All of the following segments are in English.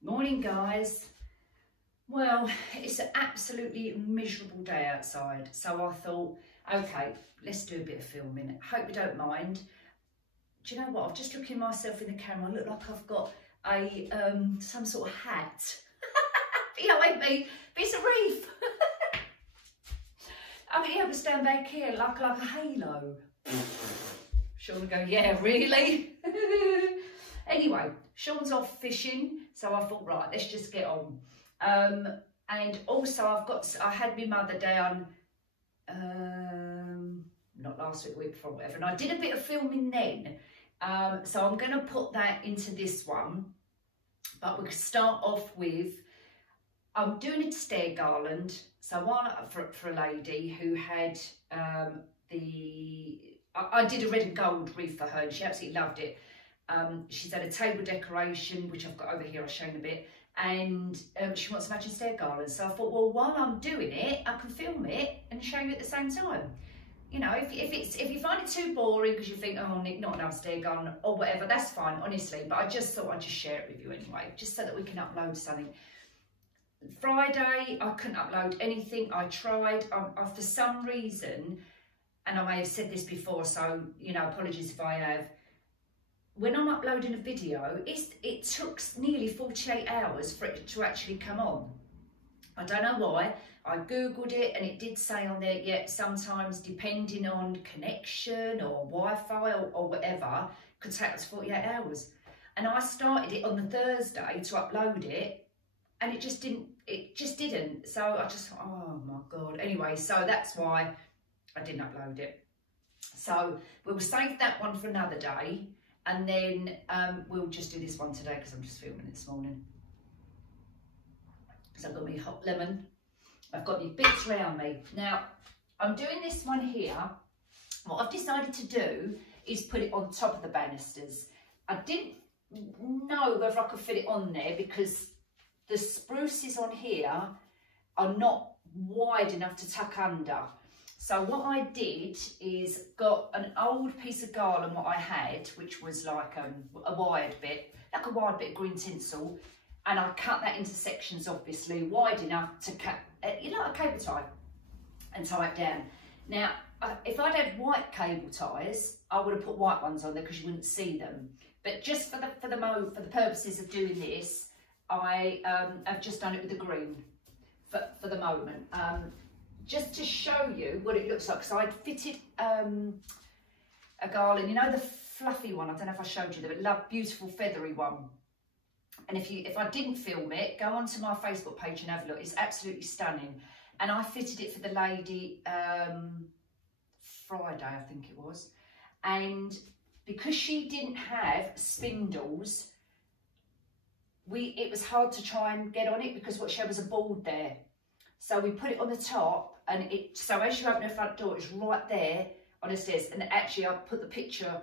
Morning, guys. Well, it's an absolutely miserable day outside, so I thought, okay, let's do a bit of filming. Hope you don't mind. Do you know what? I've just looked at myself in the camera. I look like I've got a some sort of hat behind me. It's a reef. I mean, I stand back here like a halo. Sean would go, yeah, really? Anyway, Sean's off fishing, so I thought, right, let's just get on. And also I had my mother down, not last week, the week before, whatever, and I did a bit of filming then. So I'm going to put that into this one, but we could start off with, I'm doing a stair garland. So one for a lady who had I did a red and gold wreath for her and she absolutely loved it. She's had a table decoration, which I've got over here, I'll show you in a bit, and she wants to match a stair garland. So I thought, well, while I'm doing it, I can film it and show you at the same time. You know, if you find it too boring because you think, oh, Nick, not enough stair garland or whatever, that's fine, honestly. But I just thought I'd just share it with you anyway, just so that we can upload something. Friday, I couldn't upload anything. I tried. For some reason, and I may have said this before, so, you know, apologies if I have. When I'm uploading a video, it took nearly 48 hours for it to actually come on. I don't know why. I googled it and it did say on there, yeah, sometimes depending on connection or Wi-Fi or whatever, could take us 48 hours. And I started it on the Thursday to upload it and it just didn't. So I just thought, oh my God. Anyway, so that's why I didn't upload it. So we'll save that one for another day. And then we'll just do this one today because I'm just filming it this morning. So I've got my hot lemon. I've got my bits around me. Now, I'm doing this one here. What I've decided to do is put it on top of the banisters. I didn't know whether I could fit it on there because the spruces on here are not wide enough to tuck under. So what I did is got an old piece of garland what I had, which was like a wide bit of green tinsel, and I cut that into sections, obviously, wide enough to cut, you know, a cable tie, and tie it down. Now, if I'd had white cable ties, I would have put white ones on there because you wouldn't see them. But just for the purposes of doing this, I have just done it with the green for the moment. Just to show you what it looks like, so I'd fitted a garland, you know, the fluffy one, I don't know if I showed you, the beautiful feathery one. And if I didn't film it, go onto my Facebook page and have a look, it's absolutely stunning. And I fitted it for the lady Friday, I think it was. And because she didn't have spindles, it was hard to try and get on it because what she had was a board there. So we put it on the top, and so as you open the front door, it's right there on the stairs. And actually, I'll put the picture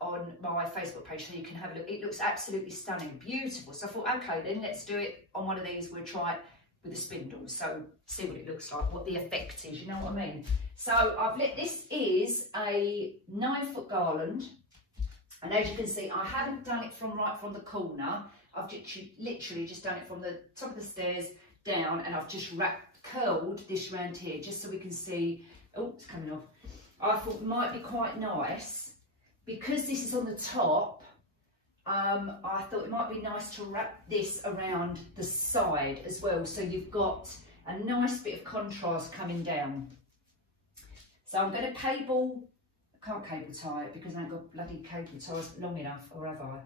on my Facebook page so you can have a look. It looks absolutely stunning, beautiful. So I thought, okay, then let's do it on one of these. We'll try it with the spindles. So see what it looks like, what the effect is, you know what I mean? So this is a 9-foot garland. And as you can see, I haven't done it right from the corner. I've literally just done it from the top of the stairs down, and I've just curled this round here just so we can see. Oh, it's coming off. I thought it might be quite nice because this is on the top. I thought it might be nice to wrap this around the side as well, so you've got a nice bit of contrast coming down. So I'm going to I can't cable tie it because I haven't got bloody cable ties long enough, or have I?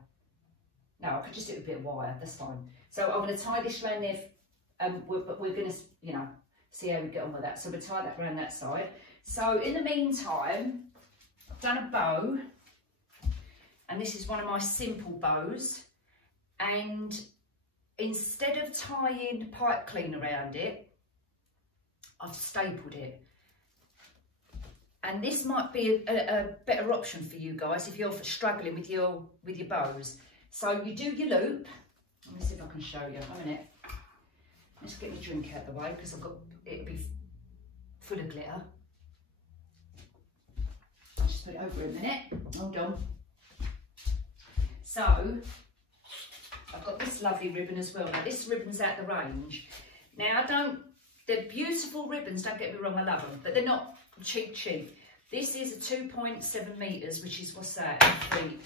No, I could just do it with a bit of wire, that's fine. So I'm going to tie this around there. But we're going to, you know, see how we get on with that. So we'll tie that around that side. So in the meantime, I've done a bow. And this is one of my simple bows. And instead of tying pipe clean around it, I've stapled it. And this might be a better option for you guys if you're struggling with your bows. So you do your loop. Let me see if I can show you. A minute. Let's get my drink out of the way because it'll be full of glitter. I'll just put it over a minute. Hold on. So I've got this lovely ribbon as well. Now this ribbon's out the range. Now they're beautiful ribbons, don't get me wrong, I love them, but they're not cheap. This is a 2.7 metres, which is, what's that, in feet.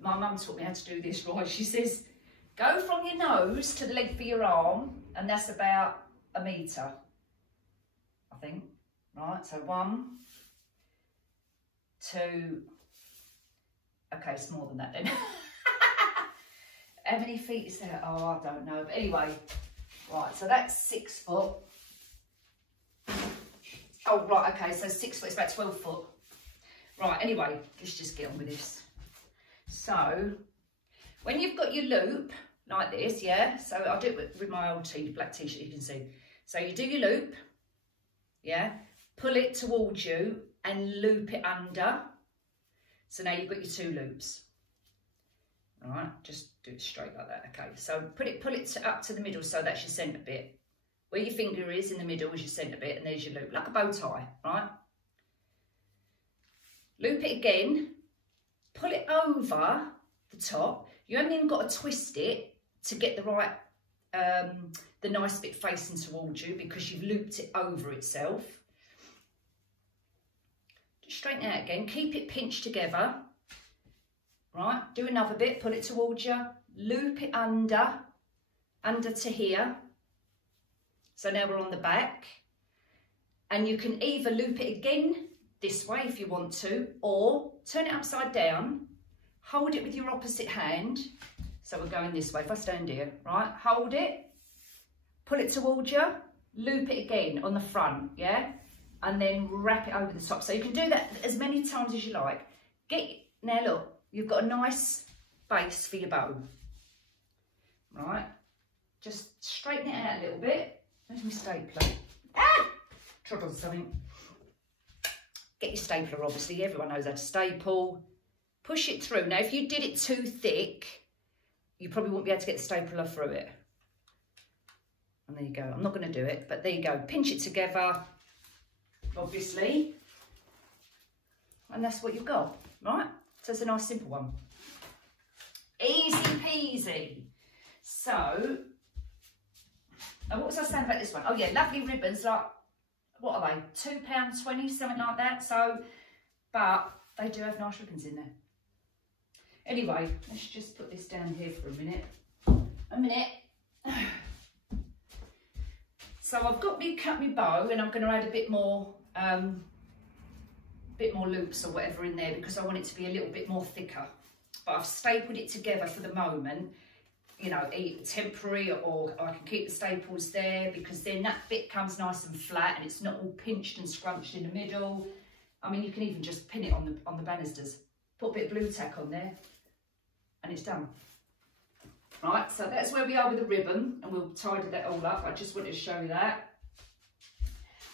My mum taught me how to do this, right? She says, go from your nose to the length of your arm, and that's about a metre, I think. Right, so 1, 2, okay, it's more than that then. How many feet is that? Oh, I don't know. But anyway, right, so that's 6 foot. Oh, right, okay, so 6 foot is about 12 foot. Right, anyway, let's just get on with this. So, when you've got your loop, like this, yeah, so I'll do it with my old black t-shirt, you can see. So you do your loop, yeah, pull it towards you and loop it under. So now you've got your 2 loops. All right, just do it straight like that. Okay, so pull it up to the middle, so that's your centre bit. Where your finger is in the middle is your centre bit, and there's your loop, like a bow tie, right? Loop it again, pull it over the top. You haven't even got to twist it to get the right, the nice bit facing towards you, because you've looped it over itself. Just straighten it out again, keep it pinched together. Right, do another bit, pull it towards you, loop it under to here. So now we're on the back. And you can either loop it again this way if you want to, or turn it upside down, hold it with your opposite hand. So we're going this way, if I stand here, right, hold it, pull it towards you, loop it again on the front, yeah? And then wrap it over the top. So you can do that as many times as you like. Now look. You've got a nice base for your bow, right? Just straighten it out a little bit. Where's my stapler? Ah! Trod on something. Get your stapler, obviously. Everyone knows how to staple. Push it through. Now, if you did it too thick, you probably won't be able to get the stapler through it. And there you go. I'm not going to do it, but there you go. Pinch it together, obviously. And that's what you've got, right? So it's a nice simple one. Easy peasy. So, what was I saying about this one? Oh yeah, lovely ribbons, like, what are they? £2.20, something like that. So, but they do have nice ribbons in there. Anyway, let's just put this down here for a minute. So I've got me cut my bow, and I'm going to add a bit more loops or whatever in there, because I want it to be a little bit more thicker. But I've stapled it together for the moment, you know, temporary, or I can keep the staples there, because then that bit comes nice and flat and it's not all pinched and scrunched in the middle. I mean, you can even just pin it on the banisters, put a bit of blue tack on there, and it's done. Right, so that's where we are with the ribbon, and we'll tidy that all up. I just wanted to show you that.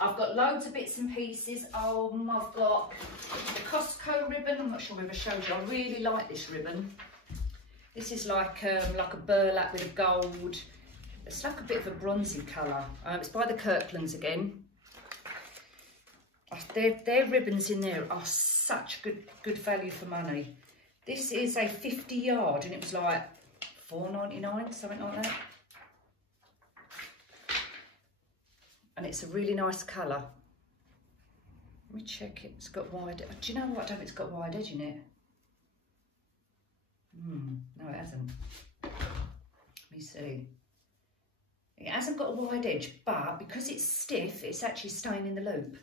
I've got loads of bits and pieces. I've got the Costco ribbon. I'm not sure if I showed you. I really like this ribbon. This is like a burlap with a gold. It's like a bit of a bronzy colour. It's by the Kirklands again. Their ribbons in there are such good value for money. This is a 50 yard, and it was like £4.99, something like that. And it's a really nice colour. Let me check it. It's got wide. Do you know what? I don't think it's got wide edge in it. No, it hasn't. Let me see. It hasn't got a wide edge, but because it's stiff, it's actually staying in the loop.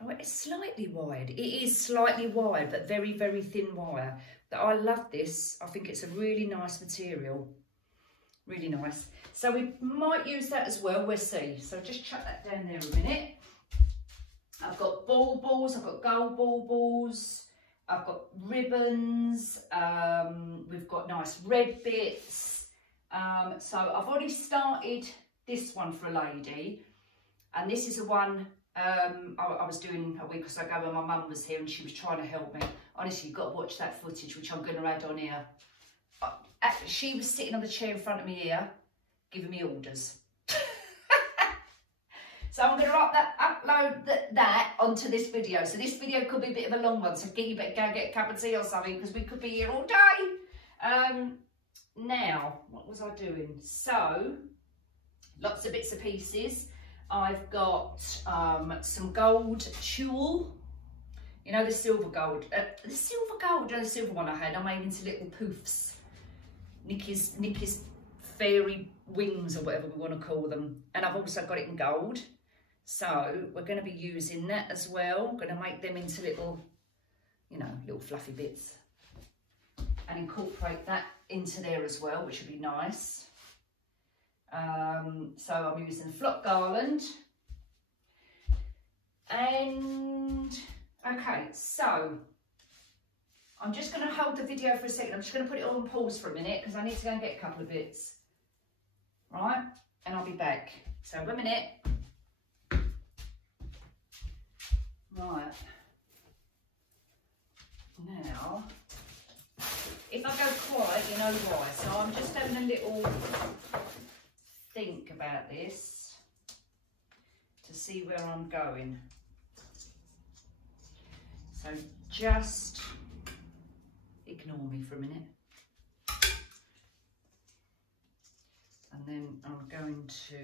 Oh, it's slightly wide. It is slightly wide, but very, very thin wire. But I love this. I think it's a really nice material. Really nice. So we might use that as well, we'll see. So just chuck that down there a minute. I've got ball balls, I've got gold ball balls, I've got ribbons, we've got nice red bits. So I've already started this one for a lady, and this is the one I was doing a week or so ago when my mum was here and she was trying to help me. Honestly, you've got to watch that footage, which I'm going to add on here. She was sitting on the chair in front of me here, giving me orders. So I'm going to upload that onto this video. So this video could be a bit of a long one, so you better go get a cup of tea or something, because we could be here all day. Now, what was I doing? So, lots of bits and pieces. I've got some gold tulle. You know, the silver gold. The silver one I had, I made into little poofs. Nikki's fairy wings, or whatever we want to call them. And I've also got it in gold. So we're going to be using that as well. I'm going to make them into little, you know, little fluffy bits. And incorporate that into there as well, which would be nice. So I'm using flock garland. And, okay, so I'm just going to hold the video for a second. I'm just going to put it on pause for a minute because I need to go and get a couple of bits. Right? And I'll be back. So, 1 minute. Right. Now, if I go quiet, you know why. So I'm just having a little think about this to see where I'm going. So just ignore me for a minute. And then I'm going to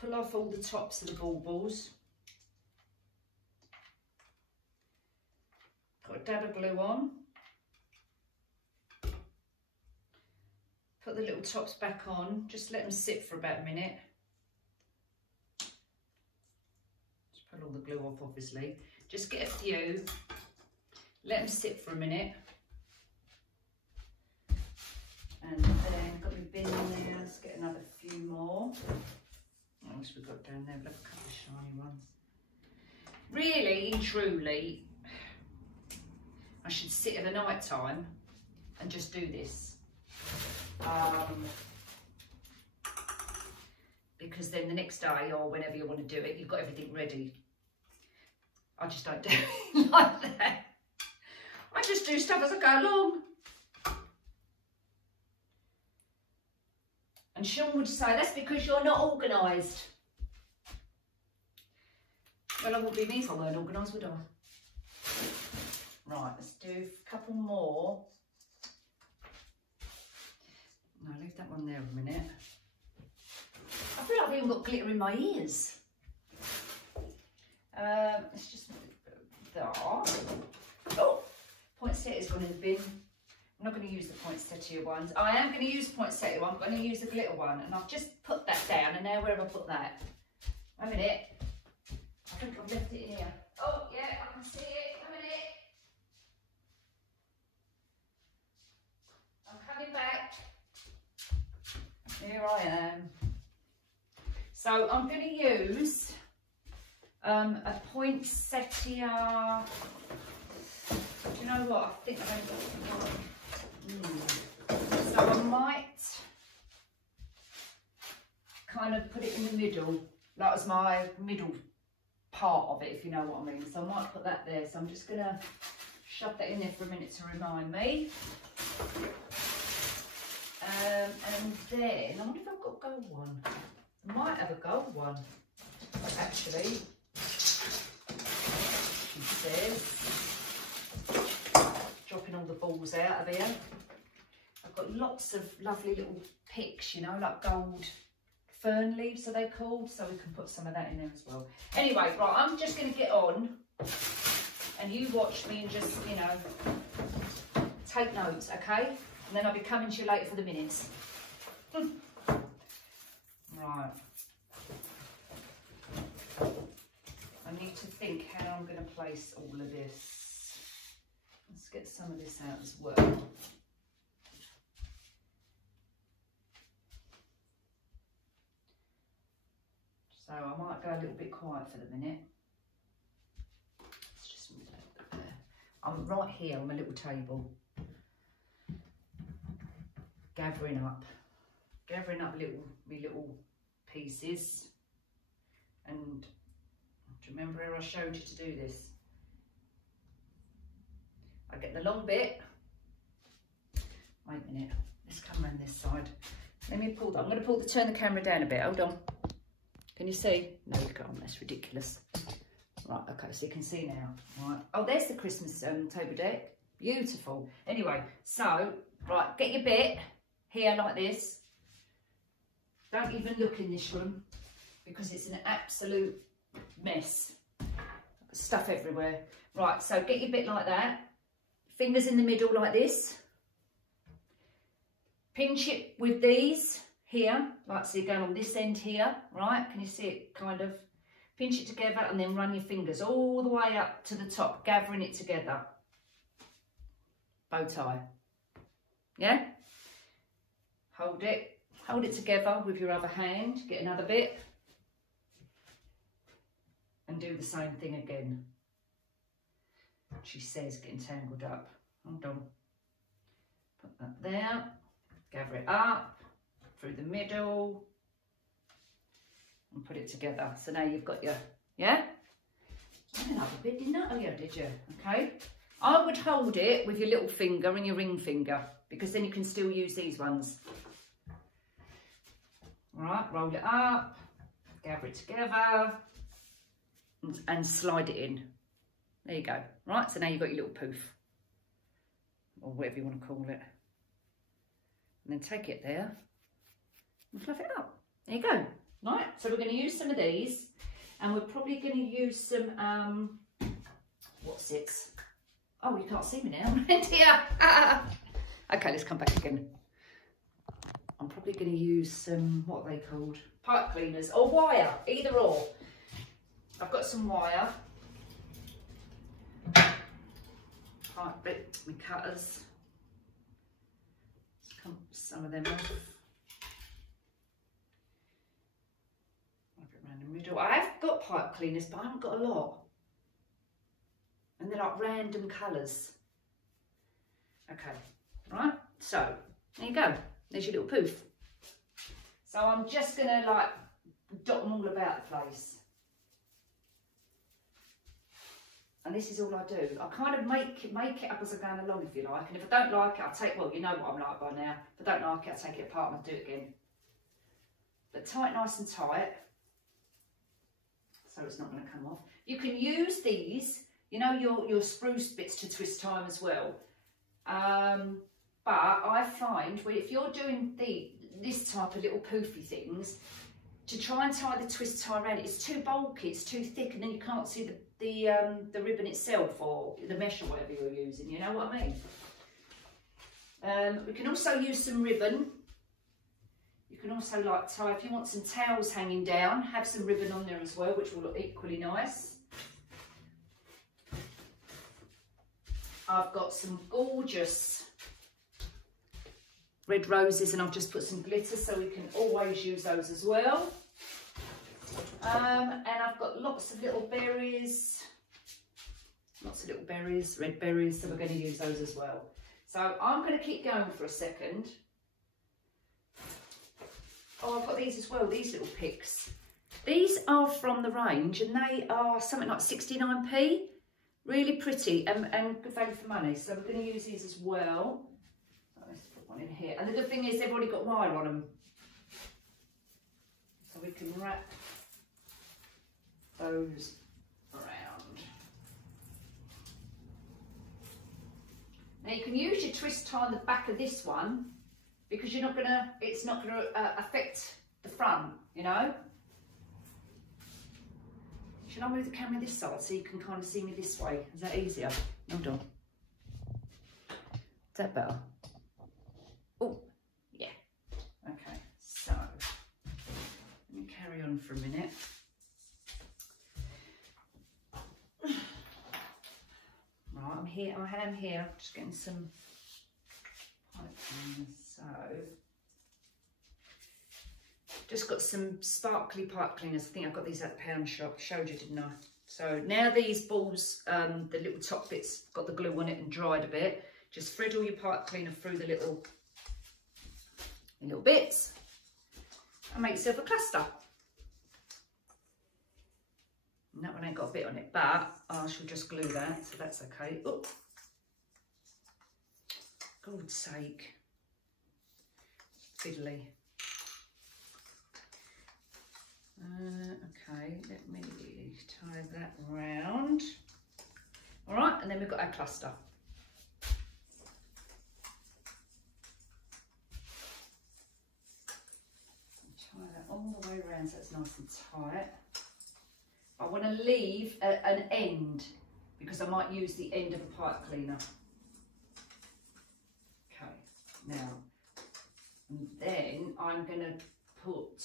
pull off all the tops of the baubles. Put a dab of glue on. Put the little tops back on. Just let them sit for about a minute. Just pull all the glue off, obviously. Just get a few. Let them sit for a minute. And then got my bin in there. Let's get another few more. What else we got down there? We've got a couple of shiny ones. Really and truly, I should sit at the night time and just do this. Because then the next day or whenever you want to do it, you've got everything ready. I just don't do it like that. I just do stuff as I go along. And Sean would say, that's because you're not organised. Well, I wouldn't be me if I weren't organised, would I? Right, let's do a couple more. No, leave that one there a minute. I feel like I've even got glitter in my ears. Let's just move it there. Oh, poinsettia's gone in the bin. I'm not going to use the poinsettia ones. I am going to use the poinsettia one, but I'm going to use the glitter one. And I've just put that down, and now where have I put that? A minute. I think I've left it in here. Oh, yeah, I can see it. A minute. I'm coming back. Here I am. So I'm going to use a poinsettia. Do you know what? I think I've only got. So I might kind of put it in the middle, like as my middle part of it, if you know what I mean. So I might put that there. So I'm just going to shove that in there for a minute to remind me. And then, I wonder if I've got a gold one. I might have a gold one, actually. She says. Dropping all the balls out of here. I've got lots of lovely little picks, you know, like gold fern leaves are they called, so we can put some of that in there as well. Anyway, right, I'm just going to get on and you watch me and just, you know, take notes, okay? And then I'll be coming to you later for the minutes. Right. I need to think how I'm going to place all of this. Let's get some of this out as well. So I might go a little bit quiet for the minute. Let's just move that there. I'm right here on my little table. Gathering up my little pieces. And do you remember where I showed you to do this? I get the long bit. Wait a minute, let's come around this side. Let me pull that. I'm going to turn the camera down a bit. Hold on. Can you see? No, you can't. That's ridiculous. Right, okay, so you can see now. Right. Oh, there's the Christmas table deck. Beautiful. Anyway, so, right, get your bit here like this. Don't even look in this room because it's an absolute mess. Stuff everywhere. Right, so get your bit like that. Fingers in the middle like this. Pinch it with these here, like so you're going on this end here, right? Can you see it kind of? Pinch it together and then run your fingers all the way up to the top, gathering it together. Bow tie. Yeah? Hold it together with your other hand, get another bit. And do the same thing again. She says getting tangled up. Hold on. Put that there. Gather it up through the middle and put it together. So now you've got your, yeah? Another bit, didn't I? Oh yeah, did you? Okay. I would hold it with your little finger and your ring finger because then you can still use these ones. All right, roll it up, gather it together and slide it in. There you go. Right, so now you've got your little poof or whatever you want to call it. And then take it there and fluff it up. There you go. Right, so we're going to use some of these and we're probably going to use some, what's it? Oh, you can't see me now. Here. Okay, let's come back again. I'm probably going to use some, what are they called? Pipe cleaners or wire, either or. I've got some wire. Pipe bit, my cutters. Let's cut some of them off. Around the middle. I have got pipe cleaners, but I haven't got a lot. And they're like random colours. Okay, right, so there you go. There's your little poof. So I'm just gonna like dot them all about the place. And this is all I do. I kind of make it up as I'm going along, if you like. And if I don't like it, I'll take, well, you know what I'm like by now. If I don't like it, I'll take it apart and I'll do it again. But tie it nice and tight, so it's not going to come off. You can use these, you know, your spruce bits to twist time as well. But I find if you're doing this type of little poofy things, to try and tie the twist tie around it, it's too bulky, it's too thick, and then you can't see the ribbon itself or the mesh or whatever you're using, you know what I mean? We can also use some ribbon. You can also like tie, if you want some towels hanging down, have some ribbon on there as well, which will look equally nice. I've got some gorgeous red roses and I've just put some glitter so we can always use those as well. And I've got lots of little berries, red berries, so we're going to use those as well. So I'm going to keep going for a second. Oh, I've got these as well, these little picks. These are from the range and they are something like 69p. Really pretty and good value for money. So we're going to use these as well. Let's put one in here. And the good thing is they've already got wire on them. So we can wrap those around. Now you can use your twist tie on the back of this one because you're not gonna, it's not gonna affect the front, you know. Should I move the camera this side so you can kind of see me this way? Is that easier? Hold on. Is that better? Oh, yeah. Okay, so let me carry on for a minute. Right, I'm here, I am here, just getting some pipe cleaners. So, just got some sparkly pipe cleaners. I think I got these at the pound shop, showed you, didn't I? So now these balls, the little top bits, got the glue on it and dried a bit. Just thread all your pipe cleaner through the little bits and make yourself a cluster. And that one ain't got a bit on it, but I shall just glue that, so that's okay. Oh, God's sake. Fiddly. Okay, let me tie that round. All right, and then we've got our cluster. Tie that all the way around so it's nice and tight. I want to leave an end because I might use the end of a pipe cleaner. Okay, now, and then I'm going to put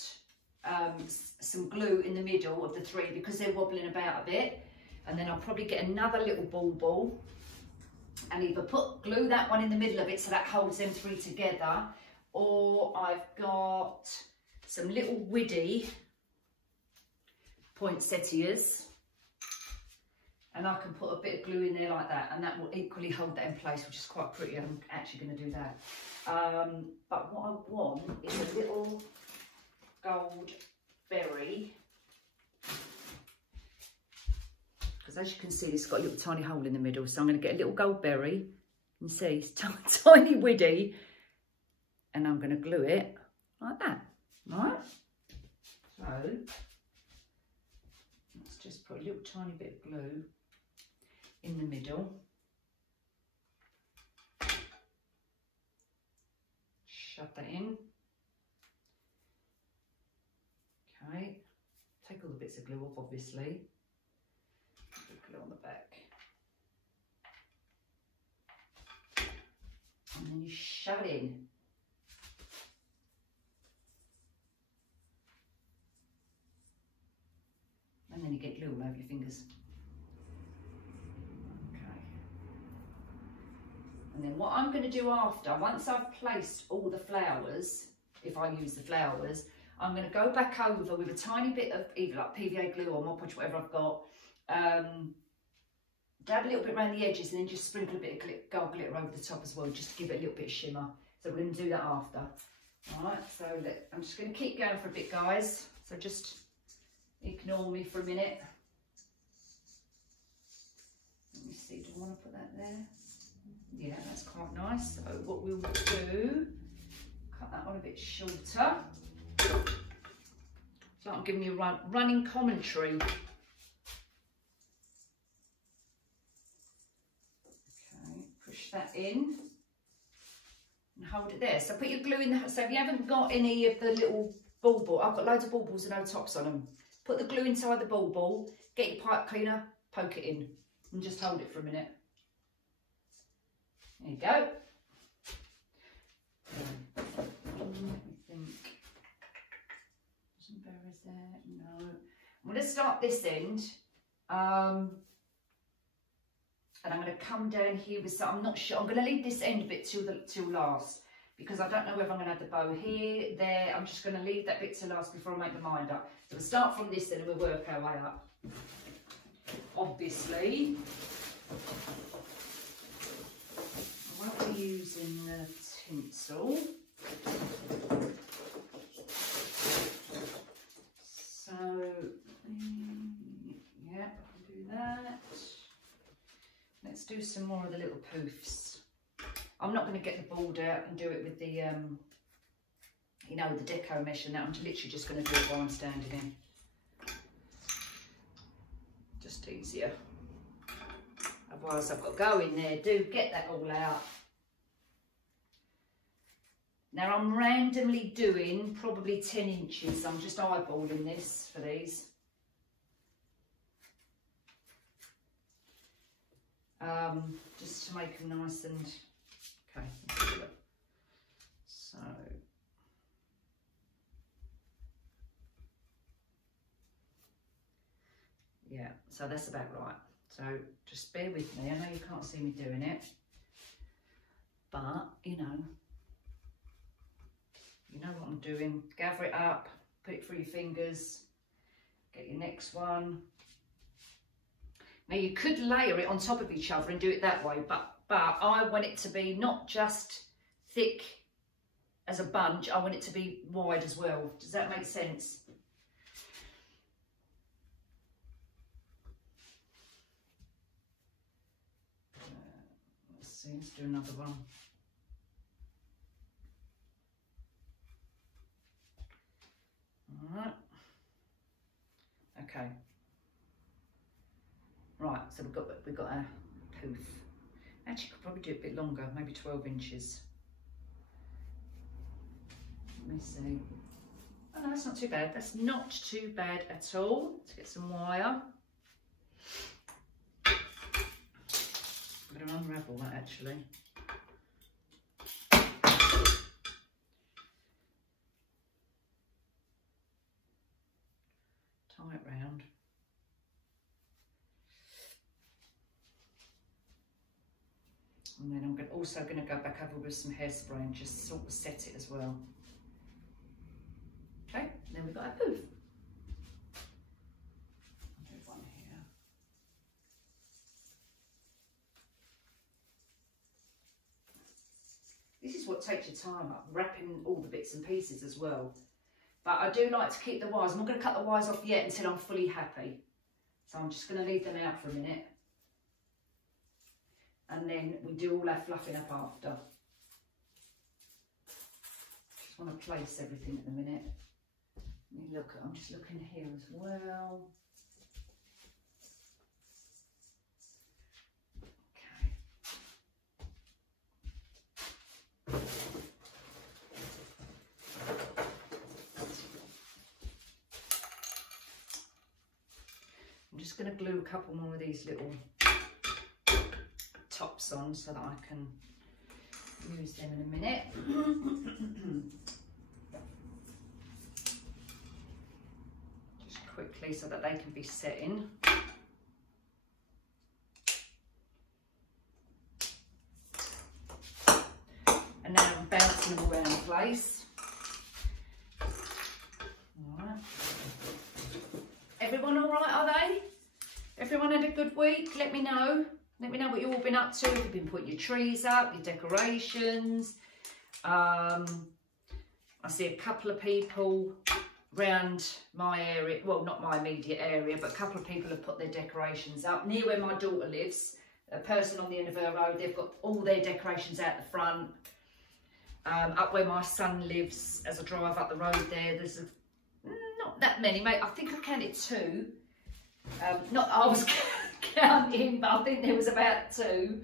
some glue in the middle of the three because they're wobbling about a bit, and then I'll probably get another little ball and either glue that one in the middle of it so that holds them three together, or I've got some little Widdy poinsettias and I can put a bit of glue in there like that, and that will equally hold that in place, which is quite pretty. I'm actually going to do that. But what I want is a little gold berry, because as you can see, it's got a little tiny hole in the middle. So I'm going to get a little gold berry, and see, it's tiny Widdy, and I'm going to glue it like that, right? So let's just put a little tiny bit of glue in the middle. Shove that in. Okay, take all the bits of glue off, obviously. Put glue on the back. And then you shove it in. And then you get glue all over your fingers. Okay. And then what I'm going to do after, once I've placed all the flowers, if I use the flowers, I'm going to go back over with a tiny bit of either like PVA glue or Mod Podge, whatever I've got. Dab a little bit around the edges and then just sprinkle a bit of gold glitter over the top as well, just to give it a little bit of shimmer. So we're going to do that after. Alright, so I'm just going to keep going for a bit, guys. So just ignore me for a minute. Let me see, do I want to put that there? Yeah, that's quite nice. So what we'll do, cut that on a bit shorter. So I'm giving you a running commentary. Okay, push that in and hold it there. So put your glue in the, so if you haven't got any of the little ball, I've got loads of baubles with no tops on them. Put the glue inside the ball, get your pipe cleaner, poke it in and just hold it for a minute. There you go. Let me think. Some berries there, no. I'm going to start this end, and I'm going to come down here with some. I'm not sure. I'm going to leave this end bit till last because I don't know whether I'm going to have the bow here, there. I'm just going to leave that bit till last before I make my mind up. So we'll start from this end and we'll work our way up. Obviously, I won't be using the tinsel. So, yeah, I'll do that. Let's do some more of the little poofs. I'm not going to get the board out and do it with the, you know, with the deco mesh and that. I'm literally just going to do it while I'm standing in. Just easier. Otherwise I've got to go in there, get that all out. Now I'm randomly doing probably 10 inches. I'm just eyeballing this for these. Just to make them nice and, okay, let's do it. So, yeah, so that's about right. So just bear with me. I know you can't see me doing it, but you know what I'm doing. Gather it up, put it through your fingers, get your next one. Now you could layer it on top of each other and do it that way, but I want it to be not just thick as a bunch, I want it to be wide as well. Does that make sense? Let's see, let's do another one. Alright, Okay. Right, so we've got our poof. Actually, could probably do it a bit longer, maybe 12 inches. Let me see. Oh no, that's not too bad. That's not too bad at all. Let's get some wire. I'm going to unravel that actually. Tie it round. And then I'm also going to go back over with some hairspray and just sort of set it as well. Okay, then we've got our poof. I'll do one here. This is what takes your time up, wrapping all the bits and pieces as well. But I do like to keep the wires. I'm not going to cut the wires off yet until I'm fully happy. So I'm just going to leave them out for a minute. And then we do all our fluffing up after. Just want to place everything at the minute. Let me look, I'm just looking here as well. Okay. I'm just going to glue a couple more of these little tops on so that I can use them in a minute. Just quickly so that they can be set in. And now I'm bouncing them around the place. All right. Everyone all right, are they? Everyone had a good week? Let me know. Let me know what you've all been up to. If you've been putting your trees up, your decorations. I see a couple of people around my area, well, not my immediate area, but a couple of people have put their decorations up. Near where my daughter lives, a person on the end of her road, they've got all their decorations out the front. Up where my son lives, as I drive up the road there, there's not that many, mate. I think I counted 2. Not that I was counting, but I think there was about 2.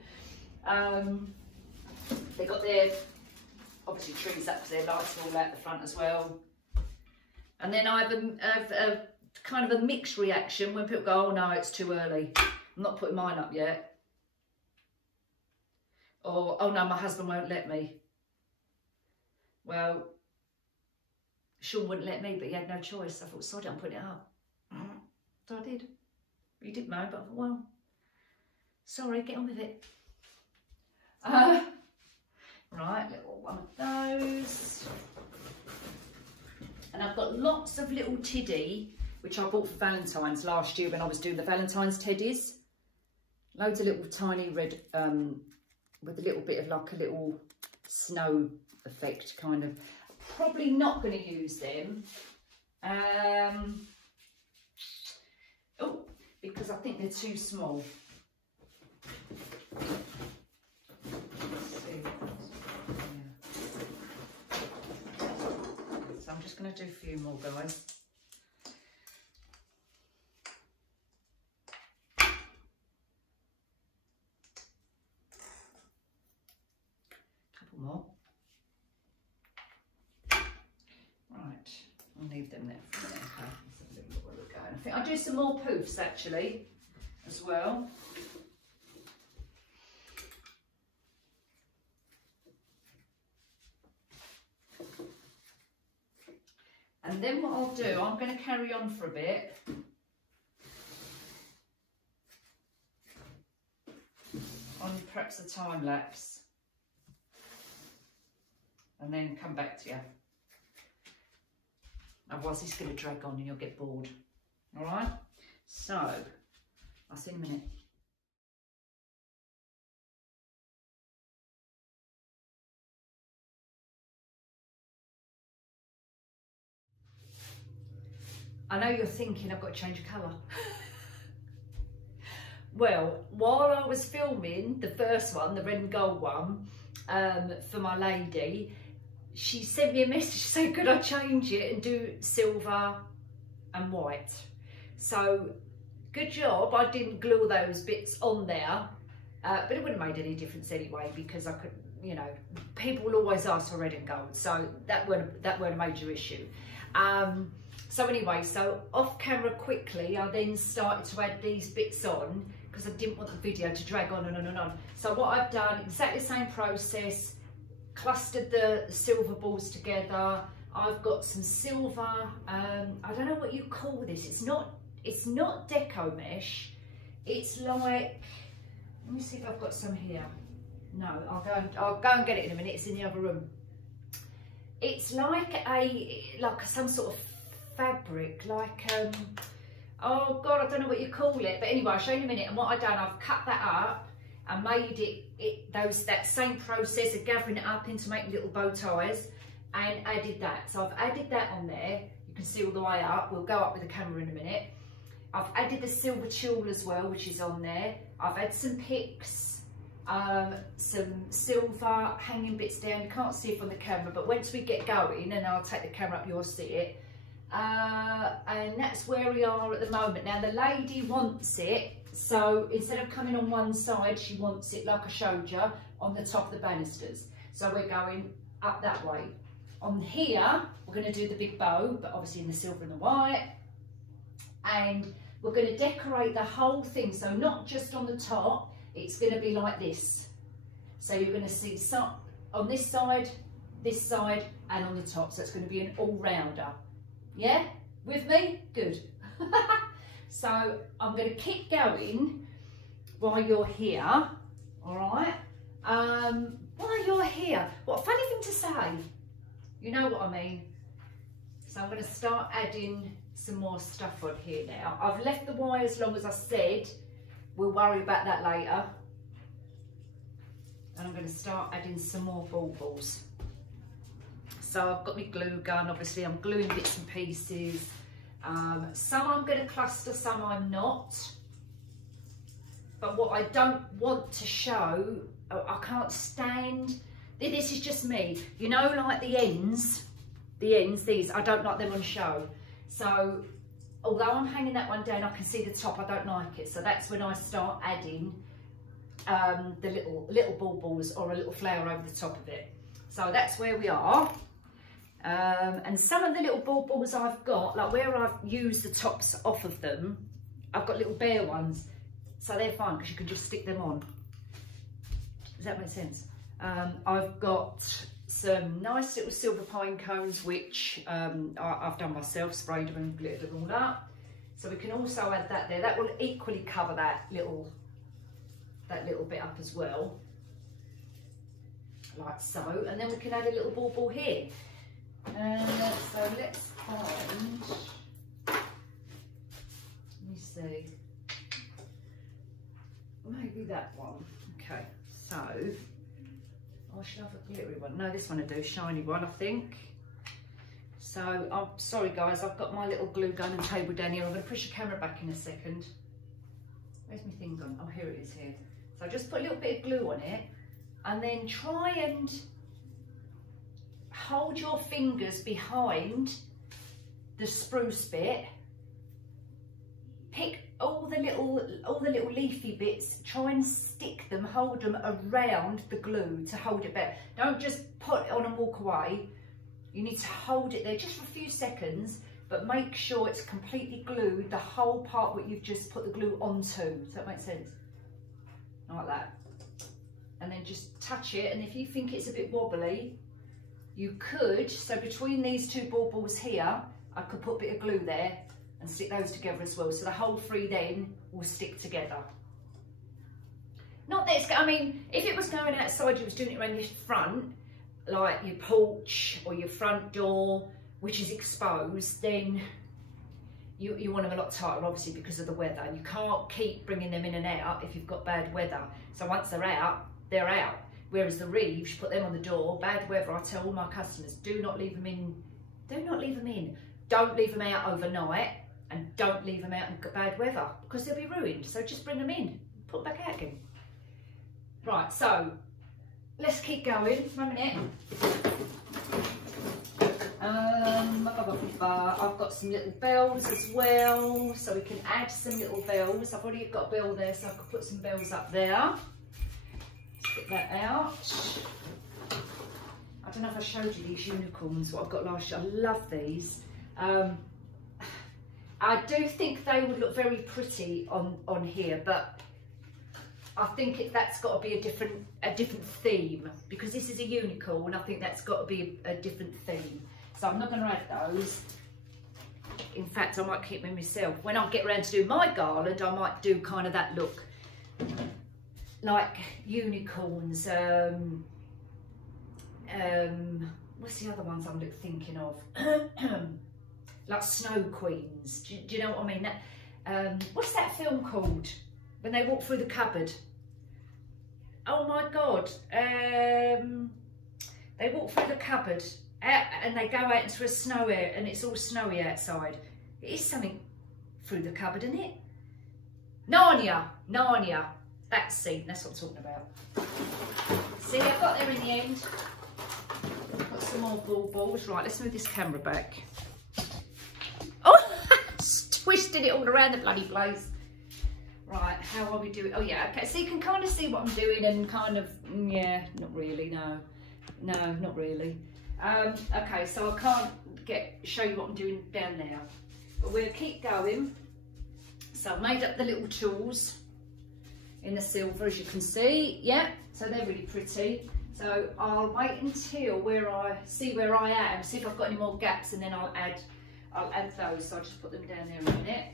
They got their, obviously, trees up because their lights are all out the front as well. And then I have a kind of a mixed reaction when people go, oh no, it's too early. I'm not putting mine up yet. Or, oh no, my husband won't let me. Well, Sean wouldn't let me, but he had no choice. I thought, sod it, I'm putting it up. So I did. He did moan, but I thought, well, sorry, get on with it. Right, little one of those. And I've got lots of little tiddy, which I bought for Valentine's last year when I was doing the Valentine's teddies. Loads of little tiny red, with a little bit of like a little snow effect kind of. Probably not going to use them. Oh, because I think they're too small. Let's see. Yeah. So I'm just going to do a few more, guys. Couple more. Right, I'll leave them there for a minute. Okay, let's have a look where we're going. I think I'll do some more poofs actually as well. And then what I'll do, I'm going to carry on for a bit. On perhaps a time lapse. And then come back to you. Otherwise it's going to drag on and you'll get bored. All right? So, I'll see you in a minute. I know you're thinking I've got to change of colour. Well, while I was filming the first one, the red and gold one, for my lady, she sent me a message saying, could I change it and do silver and white? So good job I didn't glue those bits on there, but it wouldn't have made any difference anyway, because I could, you know, people will always ask for red and gold, so that weren't a major issue. So anyway, so off camera quickly, I then started to add these bits on because I didn't want the video to drag on and on and on. So what I've done, exactly the same process, clustered the silver balls together. I've got some silver, I don't know what you call this. It's not deco mesh. It's like, let me see if I've got some here. No, I'll go and get it in a minute. It's in the other room. It's like some sort of fabric, like oh god, I don't know what you call it, but anyway, I'll show you in a minute. And what I've done, I've cut that up and made that same process of gathering it up into making little bow ties, and added that. So I've added that on there. You can see all the way up. We'll go up with the camera in a minute. I've added the silver tulle as well, which is on there. I've had some picks, some silver hanging bits down. You can't see it on the camera, but once we get going and I'll take the camera up, you'll see it. And that's where we are at the moment. Now the lady wants it, so instead of coming on one side, she wants it, like I showed you, on the top of the banisters. So we're going up that way. On here, we're going to do the big bow, but obviously in the silver and the white. And we're going to decorate the whole thing, so not just on the top, it's going to be like this. So you're going to see some on this side, and on the top, so it's going to be an all-rounder. Yeah? With me? Good. So I'm going to keep going while you're here, all right? While you're here, what a funny thing to say. You know what I mean? So I'm going to start adding some more stuff on here now. I've left the wires long as I said. We'll worry about that later. And I'm going to start adding some more baubles. So I've got my glue gun, obviously I'm gluing bits and pieces. Some I'm going to cluster, some I'm not. But what I don't want to show, I can't stand, this is just me. You know, like the ends, these, I don't like them on show. So although I'm hanging that one down, I can see the top, I don't like it. So that's when I start adding the little baubles or a little flower over the top of it. So that's where we are. And some of the little baubles I've got, like where I've used the tops off of them, I've got little bare ones. So they're fine because you can just stick them on. Does that make sense? I've got some nice little silver pine cones, which I've done myself, sprayed them and glittered them all up. So we can also add that there. That will equally cover that little bit up as well, like so. And then we can add a little bauble here. So let's find, let me see, maybe that one. Okay, so I should have a glittery one. No, this one will do, shiny one, I think. So I'm sorry guys, I've got my little glue gun and table down here. I'm going to push the camera back in a second. Where's my thing gone? Oh, here it is here. So just put a little bit of glue on it, and then try and hold your fingers behind the spruce bit. Pick all the little leafy bits, try and stick them, hold them around the glue to hold it better. Don't just put it on and walk away. You need to hold it there just for a few seconds, but make sure it's completely glued, the whole part what you've just put the glue onto. Does that make sense? Like that. And then just touch it, and if you think it's a bit wobbly, you could, so between these two baubles here, I could put a bit of glue there and stick those together as well, so the whole three then will stick together. Not that it's, I mean, if it was going outside, you was doing it around your front, like your porch or your front door, which is exposed, then you want them a lot tighter, obviously, because of the weather. You can't keep bringing them in and out if you've got bad weather. So once they're out, they're out. Whereas the reeves, you put them on the door, bad weather, I tell all my customers, do not leave them in. Do not leave them in. Don't leave them out overnight, and don't leave them out in bad weather, because they'll be ruined. So just bring them in, put them back out again. Right, so let's keep going for a minute. I've got some little bells as well, so we can add some little bells. I've already got a bell there, so I could put some bells up there. Let's get that out. I don't know if I showed you these unicorns, what I've got last year. I love these. I do think they would look very pretty on here, but I think that's got to be a different theme, because this is a unicorn. I think that's got to be a different theme. So I'm not going to add those. In fact, I might keep them myself. When I get around to do my garland, I might do kind of that look, like unicorns. What's the other ones I'm thinking of? Like snow queens. Do you know what I mean? What's that film called? When they walk through the cupboard. Oh my God. They walk through the cupboard and they go out into a snow area and it's all snowy outside. It is something through the cupboard, isn't it? Narnia. Narnia. That scene. That's what I'm talking about. See, I got there in the end. Got some more balls. Right, let's move this camera back. Oh, twisted it all around the bloody place. Right, how are we doing? Oh yeah, okay, so you can kind of see what I'm doing and kind of, yeah, not really, no, not really. Okay, so I can't show you what I'm doing down there, but we'll keep going. So I've made up the little tools in the silver, as you can see, yeah, so they're really pretty. So I'll wait until I see where I am, see if I've got any more gaps, and then I'll add those. So I'll just put them down there a minute.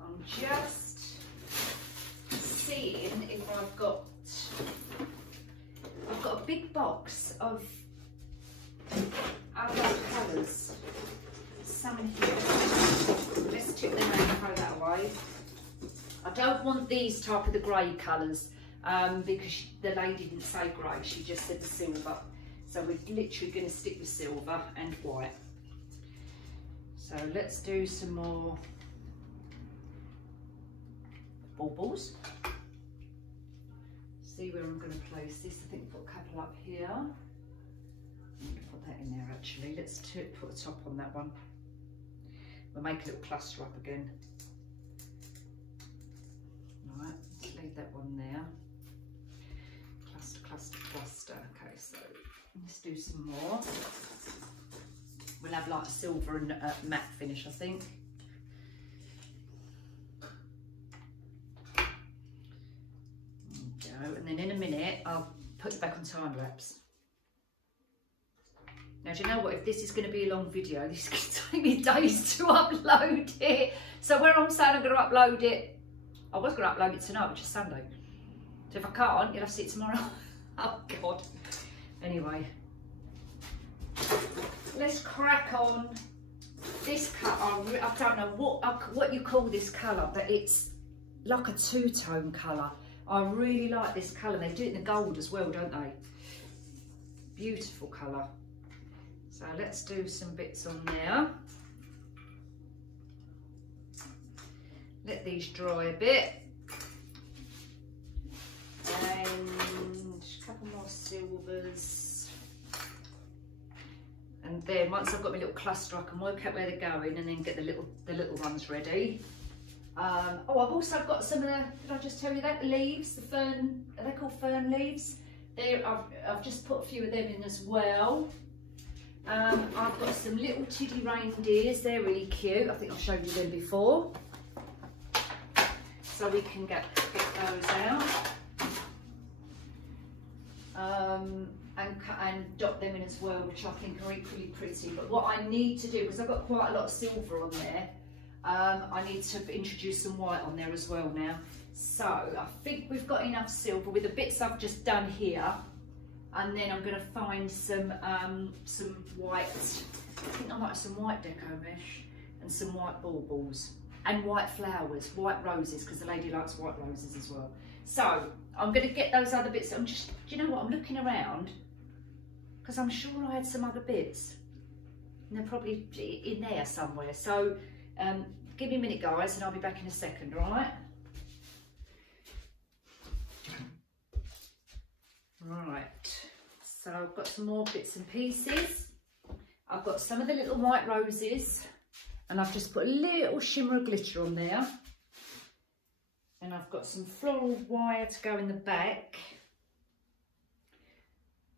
I'm just seeing if I've got a big box of other colours. Some in here. Let's chip them out and throw that away. I don't want these type of the grey colours because the lady didn't say grey, she just said the silver. So we're literally going to stick with silver and white. So let's do some more baubles. See where I'm going to place this. I think we've got a couple up here. I'm going to put that in there actually. Let's put a top on that one. We'll make a little cluster up again. Right, let's leave that one there. Cluster, cluster, cluster. Okay, so let's do some more. We'll have like a silver and matte finish, I think. There we go. And then in a minute, I'll put it back on time lapse. Now, do you know what? If this is going to be a long video, this is going to take me days to upload it. So where I'm saying I'm going to upload it, I was going to upload it tonight, which is Sunday. So if I can't, you'll have to see it tomorrow. Oh, God. Anyway. Let's crack on. This colour, I don't know what you call this colour, but it's like a two-tone colour. I really like this colour. They do it in the gold as well, don't they? Beautiful colour. So let's do some bits on there. Let these dry a bit. And a couple more silvers. And then once I've got my little cluster, I can work out where they're going and then get the little ones ready. Oh, I've also got some of the, did I just tell you that? The leaves, the fern, are they called fern leaves? I've just put a few of them in as well. I've got some little tiddy reindeers, they're really cute. I think I've showed you them before. So we can get those out. And dot them in as well, which I think are equally pretty. But what I need to do, because I've got quite a lot of silver on there, I need to introduce some white on there as well now. So I think we've got enough silver with the bits I've just done here, and then I'm going to find some white. I think I might have some white deco mesh and some white baubles and white flowers, white roses, because the lady likes white roses as well. So I'm going to get those other bits. I'm just, do you know what? I'm looking around because I'm sure I had some other bits, and they're probably in there somewhere. So give me a minute, guys, and I'll be back in a second, all right? Right, so I've got some more bits and pieces. I've got some of the little white roses, and I've just put a little shimmer of glitter on there. And I've got some floral wire to go in the back.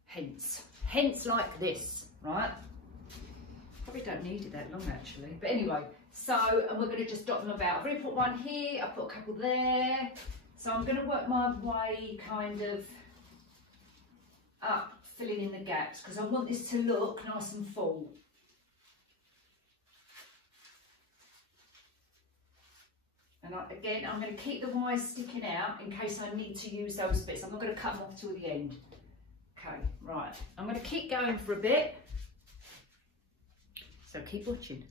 Hence like this, right? Probably don't need it that long actually. But anyway, so, and we're going to just dot them about. I've already put one here, I've put a couple there. So I'm going to work my way kind of up, filling in the gaps, because I want this to look nice and full. And again, I'm going to keep the wires sticking out in case I need to use those bits. I'm not going to cut them off till the end. Okay, right. I'm going to keep going for a bit. So keep watching.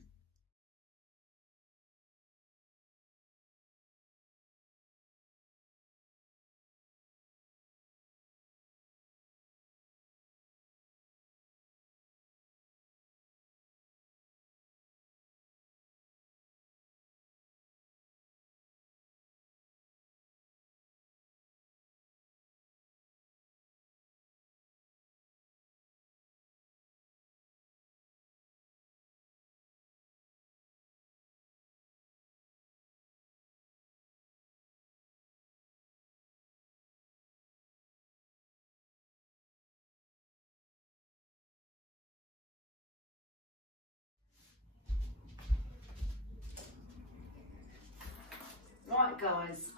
Right guys,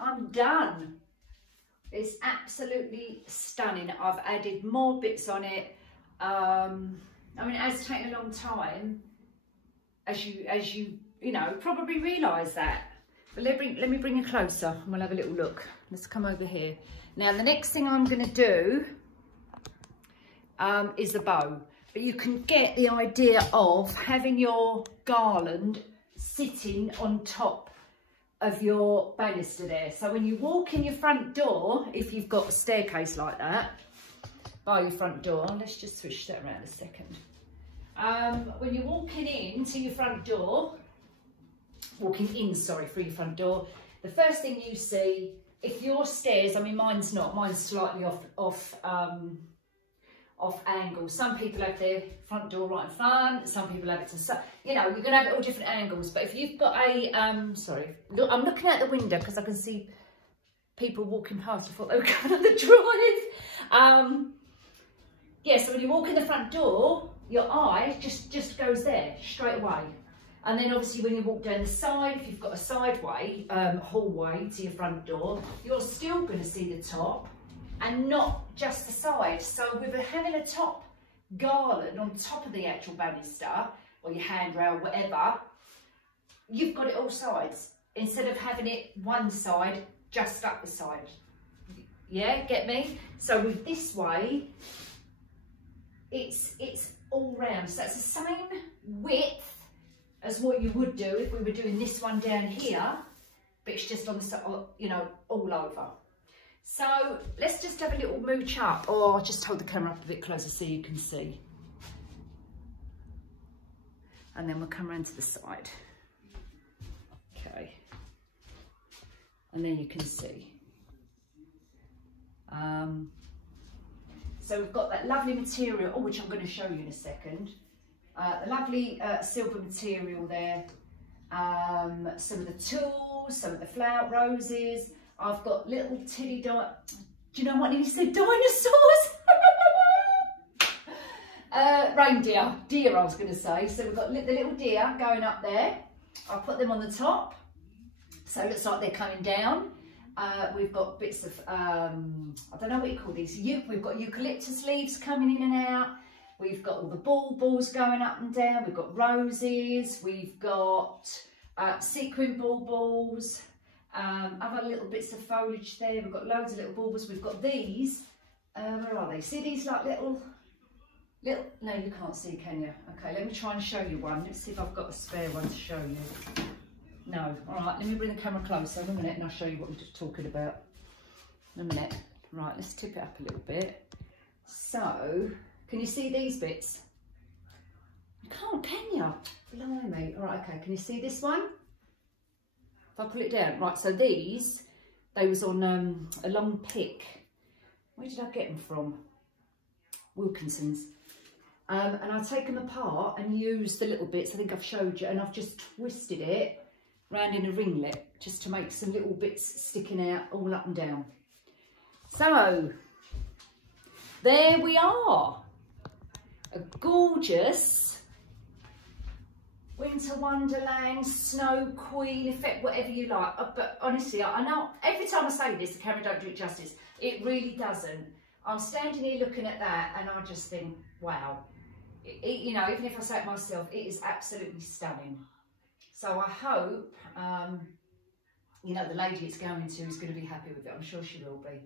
I'm done. It's absolutely stunning. I've added more bits on it. I mean, it has taken a long time, as you know, probably realise that. But let me bring you closer and we'll have a little look. Let's come over here. Now the next thing I'm going to do is the bow. But you can get the idea of having your garland sitting on top of your banister there. So when you walk in your front door, if you've got a staircase like that by your front door, let's just switch that around a second. When you're walking into your front door, through your front door, the first thing you see, if your stairs, I mean mine's not, mine's slightly off angle. Some people have their front door right in front, some people have it to side. You know, you're going to have it all different angles. But if you've got a, sorry, look, I'm looking out the window because I can see people walking past. I thought they were going on the drive. Yeah, so when you walk in the front door, your eye just goes there straight away. And then obviously when you walk down the side, if you've got a sideway, hallway to your front door, you're still going to see the top and not just the side. So with having a top garland on top of the actual banister or your handrail, whatever, you've got it all sides instead of having it one side just up the side. Yeah, get me? So with this way, it's all round. So it's the same width as what you would do if we were doing this one down here, but it's just on the side, you know, all over. So let's just have a little mooch up, or I'll just hold the camera up a bit closer so you can see. And then we'll come around to the side. Okay. And then you can see. So we've got that lovely material, which I'm going to show you in a second. The lovely silver material there. Some of the tools, some of the flower roses. I've got little titty do you know what? You said dinosaurs. Reindeer, deer I was going to say. So we've got the little deer going up there. I'll put them on the top. So it looks like they're coming down. We've got bits of, I don't know what you call these. We've got eucalyptus leaves coming in and out. We've got all the baubles going up and down. We've got roses. We've got sequin baubles. Other little bits of foliage there. We've got loads of little baubles. We've got these. Where are they? See these like little, no you can't see, can you? Okay, let me try and show you one. Let's see if I've got a spare one to show you. No, all right, let me bring the camera closer in a minute and I'll show you what we're just talking about. In a minute. Right, let's tip it up a little bit. So, can you see these bits? You can't, can you? Blimey. All right, okay, can you see this one? If I pull it down. Right, so these, they was on a long pick. Where did I get them from? Wilkinson's. And I take them apart and use the little bits, I think I've showed you, and I've just twisted it round in a ringlet just to make some little bits sticking out all up and down. So, there we are. A gorgeous winter wonderland, snow queen effect, whatever you like. But honestly, I know every time I say this, the camera don't do it justice. It really doesn't. I'm standing here looking at that and I just think, wow. You know, even if I say it myself, it is absolutely stunning. So I hope, you know, the lady it's going to is going to be happy with it. I'm sure she will be.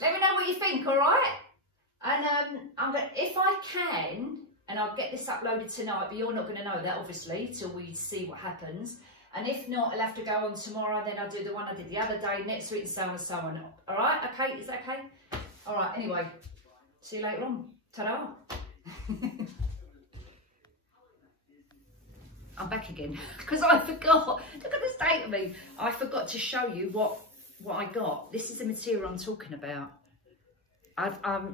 Let me know what you think, all right? And I'm going if I can, and I'll get this uploaded tonight, but you're not going to know that, obviously, till we see what happens. And if not, I'll have to go on tomorrow, then I'll do the one I did the other day, next week, and so on and so on. All right? Okay? Is that okay? All right, anyway. See you later on. Ta-da. I'm back again because I forgot. Look at the state of me. I forgot to show you what I got. This is the material I'm talking about.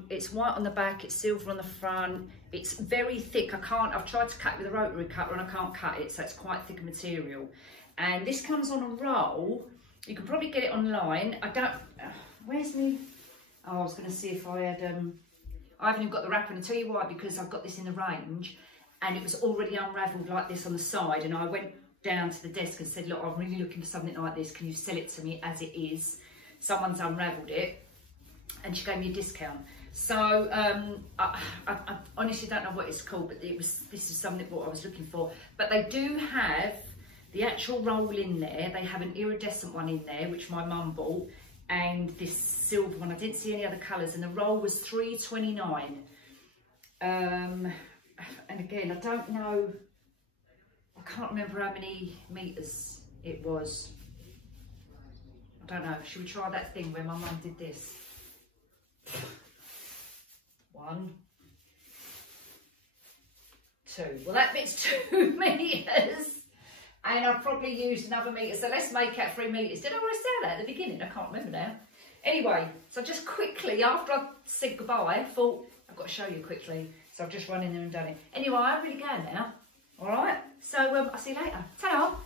It's white on the back, it's silver on the front. It's very thick. I've tried to cut it with a rotary cutter and I can't cut it, so it's quite thick material. And this comes on a roll. You can probably get it online. I don't. Where's me? Oh, I was going to see if I had. I haven't even got the wrapper, and I'll tell you why, because I've got this in the range and it was already unravelled like this on the side, and I went down to the desk and said, look, I'm really looking for something like this, can you sell it to me as it is? Someone's unravelled it and she gave me a discount. So I honestly don't know what it's called, but this is something what I was looking for. But they do have the actual roll in there. They have an iridescent one in there, which my mum bought, and this silver one. I didn't see any other colours, and the roll was $3.29. And again, I don't know, I can't remember how many metres it was. I don't know. Should we try that thing where my mum did this? 1, 2. Well, that bit's 2 metres. And I've probably used another metre, so let's make out 3 metres. Did I want to say that at the beginning? I can't remember now. Anyway, so just quickly, after I said goodbye, I thought, I've got to show you quickly. So I've just run in there and done it. Anyway, I'm really going now. All right? So I'll see you later. Ta-da!